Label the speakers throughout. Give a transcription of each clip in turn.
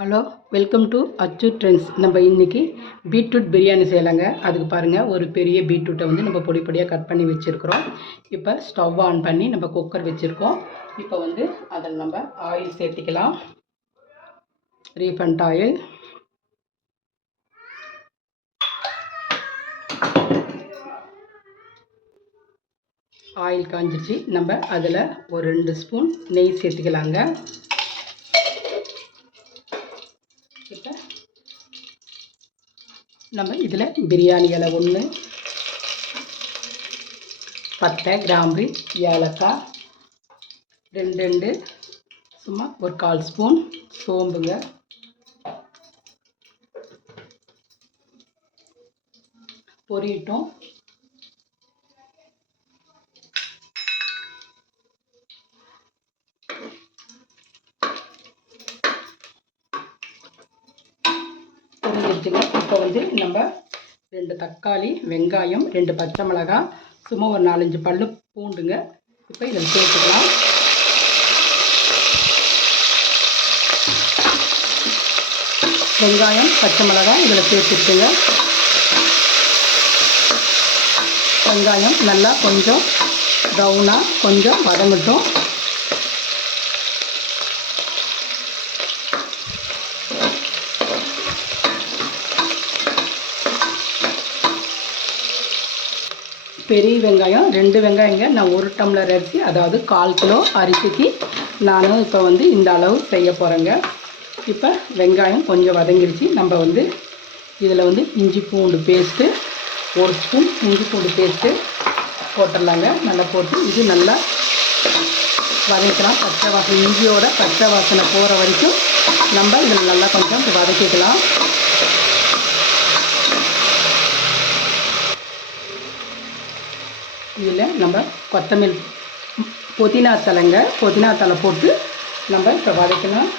Speaker 1: Hello welcome to Achu trends. நம்ம இன்றைக்கி beetroot biryani செய்யலாங்க. அதுக்கு பாருங்கள் ஒரு பெரிய பீட்ரூட்டை வந்து நம்ம பொடி பொடியாக கட் பண்ணி வச்சுருக்குறோம். இப்போ ஸ்டவ் ஆன் பண்ணி நம்ம குக்கர் வச்சுருக்கோம். இப்போ வந்து அதில் நம்ம ஆயில் சேர்த்திக்கலாம். ரீஃபண்ட் ஆயில் ஆயில் காஞ்சிருச்சு. நம்ம அதில் ஒரு ரெண்டு ஸ்பூன் நெய் சேர்த்துக்கலாங்க இப்போ நம்ம இதில் பிரியாணி இலை ஒன்று பட்டை கிராம்பு ஏலக்காய் ரெண்டு ரெண்டு சும்மா ஒரு கால் ஸ்பூன் சோம்புங்க. பொரியட்டும். பொரிஞ்சிருச்சுங்க இப்போ வந்து நம்ம ரெண்டு தக்காளி வெங்காயம் ரெண்டு பச்சை மிளகாய் சும்மா ஒரு நாலஞ்சு பல்லு பூண்டுங்க. இப்போ இதில் சேர்த்துக்கலாம். வெங்காயம் பச்சை மிளகாய் இதில் சேர்த்துட்டுங்க. வெங்காயம் நல்லா கொஞ்சம் ப்ரௌனாக கொஞ்சம் வதங்கட்டும். பெரிய வெங்காயம் ரெண்டு வெங்காயங்க நான் ஒரு டம்ளர் அரிசி அதாவது கால் கிலோ அரிசிக்கு நான் இப்போ வந்து இந்த அளவு செய்ய போகிறேங்க இப்போ வெங்காயம் கொஞ்சம் வதங்கிடுச்சு நம்ம வந்து இதில் வந்து இஞ்சி பூண்டு பேஸ்ட்டு ஒரு ஸ்பூன் இஞ்சி பூண்டு பேஸ்ட்டு போட்டுடலாங்க. நல்லா போட்டு இது நல்லா வதக்கலாம் பச்சை வாசனை இஞ்சியோட பச்சை வாசனை போகிற வரைக்கும் நம்ம இதில் நல்லா கொஞ்சம் வதக்கிக்கலாம். இதில் நம்ம கொத்தமல்லி புதினா தலைங்க புதினா தலை போட்டு நம்ம இப்போ வதக்கலாம்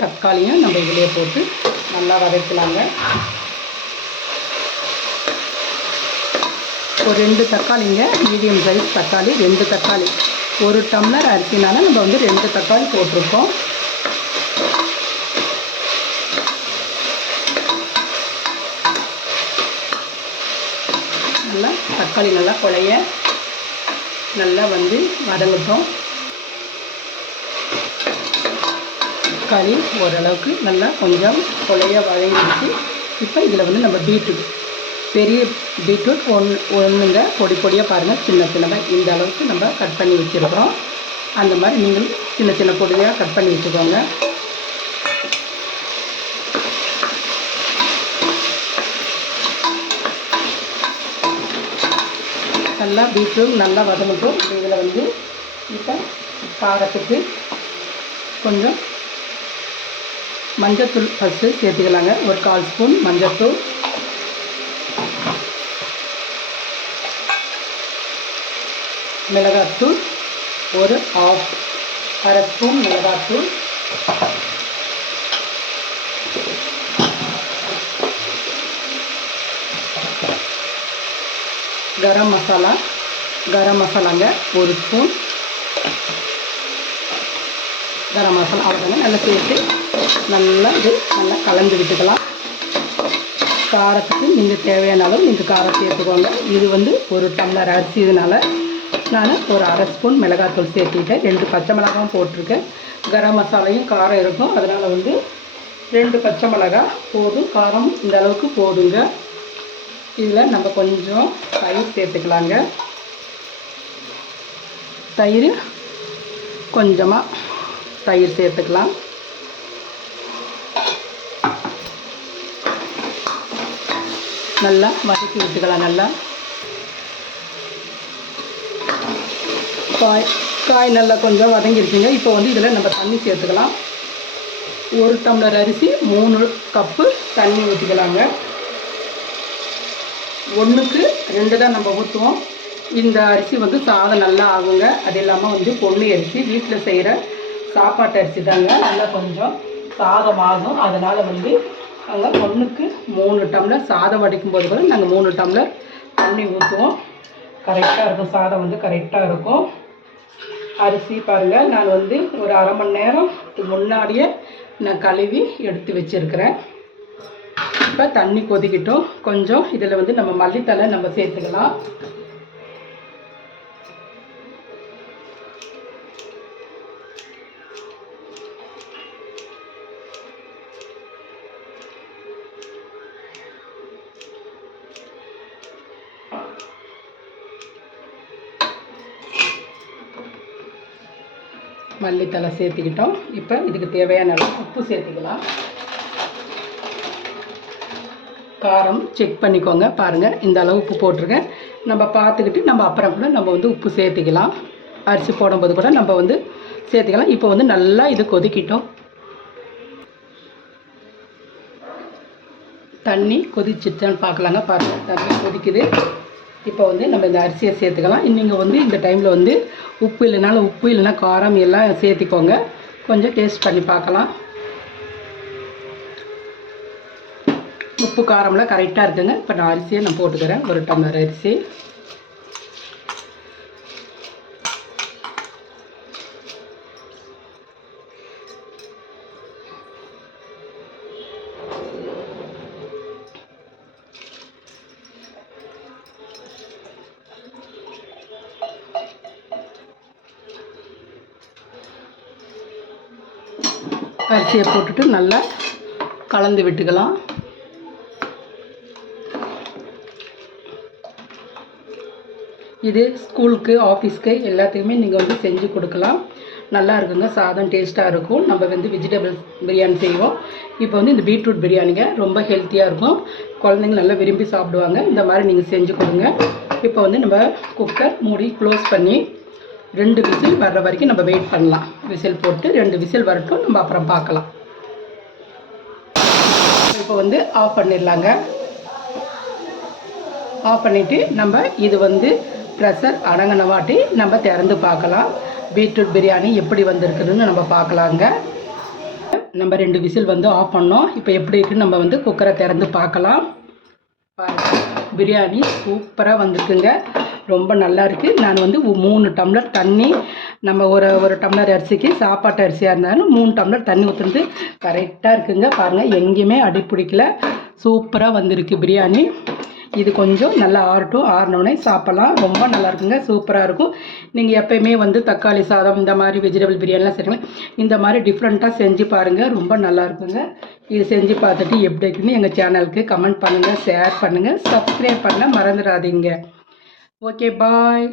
Speaker 1: தக்காளியும் நம்ம இதிலே போட்டு நல்லா வதக்கலாங்க. ஒரு ரெண்டு தக்காளிங்க மீடியம் சைஸ் தக்காளி ரெண்டு தக்காளி. ஒரு டம்ளர் அரிசினால நம்ம வந்து ரெண்டு தக்காளி போட்டிருக்கோம். நல்லா தக்காளி நல்லா குழைய நல்லா வந்து வதங்கட்டும். தக்காளி ஓரளவுக்கு நல்லா கொஞ்சம் குழைய வதங்கிடுச்சு. இப்போ இதில் வந்து நம்ம பீட்ரூட் பெரிய பீட்ரூட் ஒன் ஒன்றுங்க பொடி பொடியாக பாருங்கள் சின்ன சின்னதாக இந்த அளவுக்கு நம்ம கட் பண்ணி வச்சுருக்கிறோம். அந்த மாதிரி நீங்கள் சின்ன சின்ன பொடியாக கட் பண்ணி வச்சுக்கோங்க. நல்லா பீட்ரூட் நல்லா வதங்கட்டும். இதில் வந்து இப்போ காரத்துக்கு கொஞ்சம் மஞ்சத்தூள் ஃபஸ்ட்டு சேர்த்துக்கலாங்க. ஒரு கால் ஸ்பூன் மஞ்சத்தூள். மிளகாத்தூள் ஒரு ஆஃப் அரை ஸ்பூன் மிளகாத்தூள். கரம் மசாலா கரம் மசாலாங்க ஒரு ஸ்பூன். கரம் மசாலா அவ்வளோதாங்க நல்லா சேர்த்து நல்லா இது நல்லா கலந்து விட்டுக்கலாம். காரத்துக்கு நீங்கள் தேவையான அளவு நீங்கள் காரம் சேர்த்துக்கோங்க. இது வந்து ஒரு டம்ளர் அரிசி இதனால் நான் ஒரு அரை ஸ்பூன் மிளகாத்தூள் சேர்த்திட்டேன். ரெண்டு பச்சை மிளகாவும் போட்டிருக்கேன். கரம் மசாலையும் காரம் இருக்கும். அதனால் வந்து ரெண்டு பச்சை மிளகா போதும். காரம் இந்த அளவுக்கு போதுங்க. இதில் நம்ம கொஞ்சம் தயிர் சேர்த்துக்கலாங்க. தயிர் கொஞ்சமாக தயிர் சேர்த்துக்கலாம். நல்லா வதக்கி விட்டுக்கலாம் நல்லா. காய் காய் நல்லா கொஞ்சம் வதங்கிருச்சுங்க. இப்போ வந்து இதில் நம்ம தண்ணி சேர்த்துக்கலாம். ஒரு டம்ளர் அரிசி மூணு கப்பு தண்ணி ஊற்றிக்கலாங்க ஒன்றுக்கு ரெண்டு தான் நம்ம ஊற்றுவோம் இந்த அரிசி வந்து சாதம் நல்லா ஆகுங்க. அது இல்லாமல் வந்து பொண்ணு அரிசி வீட்டில் செய்கிற சாப்பாட்டு அரிசி தாங்க. நல்லா கொஞ்சம் சாதம் ஆகும். அதனால் வந்து நாங்கள் ஒன்றுக்கு மூணு டம்ளர் சாதம் வடிக்கும் போது கூட நாங்கள் மூணு டம்ளர் தண்ணி ஊற்றுவோம் கரெக்டாக இருக்கும். சாதம் வந்து கரெக்டாக இருக்கும். அரிசி பாருங்கள் நான் வந்து ஒரு அரை மணி நேரம் முன்னாடியே நான் கழுவி எடுத்து வச்சுருக்கிறேன். இப்போ தண்ணி கொதிக்கட்டும். கொஞ்சம் இதில் வந்து நம்ம மல்லித்தலை நம்ம சேர்த்துக்கலாம். மல்லித்தலை சேர்த்துக்கிட்டோம். இப்போ இதுக்கு தேவையான அளவு உப்பு சேர்த்துக்கலாம். காரம் செக் பண்ணிக்கோங்க. பாருங்கள் இந்த அளவு உப்பு போட்டிருக்கேன். நம்ம பார்த்துக்கிட்டு நம்ம அப்புறம் கூட நம்ம வந்து உப்பு சேர்த்துக்கலாம். அரிசி போடும்போது கூட நம்ம வந்து சேர்த்துக்கலாம். இப்போ வந்து நல்லா இது கொதிக்கிட்டோம். தண்ணி கொதிச்சிட்டான்னு பார்க்கலாங்க. பாருங்கள் தண்ணி கொதிக்குது. இப்போ வந்து நம்ம இந்த அரிசியை சேர்த்துக்கலாம். நீங்கள் வந்து இந்த டைமில் வந்து உப்பு இல்லைனாலும் உப்பு இல்லைன்னா காரம் எல்லாம் சேர்த்திக்கோங்க. கொஞ்சம் டேஸ்ட் பண்ணி பார்க்கலாம். உப்பு காரம்லாம் கரெக்டாக இருக்குங்க. இப்போ நான் அரிசியை நான் போட்டுக்கிறேன். ஒரு டம்ளர் அரிசி. அரிசியை போட்டுட்டு நல்லா கலந்து விட்டுக்கலாம். இது ஸ்கூலுக்கு ஆஃபீஸ்க்கு எல்லாத்துக்குமே நீங்கள் வந்து செஞ்சு கொடுக்கலாம். நல்லா இருக்குங்க சாதம் டேஸ்ட்டாக இருக்கும். நம்ம வந்து வெஜிடபிள்ஸ் பிரியாணி செய்வோம். இப்போ வந்து இந்த பீட்ரூட் பிரியாணிங்க ரொம்ப ஹெல்த்தியாக இருக்கும். குழந்தைங்க நல்லா விரும்பி சாப்பிடுவாங்க. இந்த மாதிரி நீங்கள் செஞ்சு கொடுங்க. இப்போ வந்து நம்ம குக்கர் மூடி க்ளோஸ் பண்ணி ரெண்டு விசில் வர்ற வரைக்கும் நம்ம வெயிட் பண்ணலாம். விசில் போட்டு ரெண்டு விசில் வரட்டும் நம்ம அப்புறம் பார்க்கலாம். இப்போ வந்து ஆஃப் பண்ணிடலாங்க. ஆஃப் பண்ணிவிட்டு நம்ம இது வந்து ப்ரெஷர் அடங்கினவாட்டி நம்ம திறந்து பார்க்கலாம். பீட்ரூட் பிரியாணி எப்படி வந்திருக்குதுன்னு நம்ம பார்க்கலாங்க. நம்ம ரெண்டு விசில் வந்து ஆஃப் பண்ணோம். இப்போ எப்படி இருக்குன்னு நம்ம வந்து குக்கரை திறந்து பார்க்கலாம். பிரியாணி சூப்பராக வந்திருக்குங்க. ரொம்ப நல்லா இருக்குது நான் வந்து மூணு டம்ளர் தண்ணி நம்ம ஒரு ஒரு டம்ளர் அரிசிக்கு சாப்பாட்டு அரிசியாக இருந்தாலும் மூணு டம்ளர் தண்ணி ஊற்றுறது கரெக்டாக இருக்குங்க. பாருங்கள் எங்கேயுமே அடி பிடிக்கல. சூப்பராக வந்திருக்கு பிரியாணி. இது கொஞ்சம் நல்லா ஆறட்டும் ஆறினோடனே சாப்பிட்லாம். ரொம்ப நல்லா இருக்குங்க சூப்பராக இருக்கும். நீங்கள் எப்பயுமே வந்து தக்காளி சாதம் இந்த மாதிரி வெஜிடபிள் பிரியாணிலாம் செய்யலாம் இந்த மாதிரி டிஃப்ரெண்ட்டாக செஞ்சு பாருங்கள் ரொம்ப நல்லா இருக்குங்க. இது செஞ்சு பார்த்துட்டு எப்படி இருக்குன்னு எங்கள் சேனலுக்கு கமெண்ட் பண்ணுங்கள் ஷேர் பண்ணுங்கள் சப்ஸ்கிரைப் பண்ண மறந்துடாதீங்க. Okay bye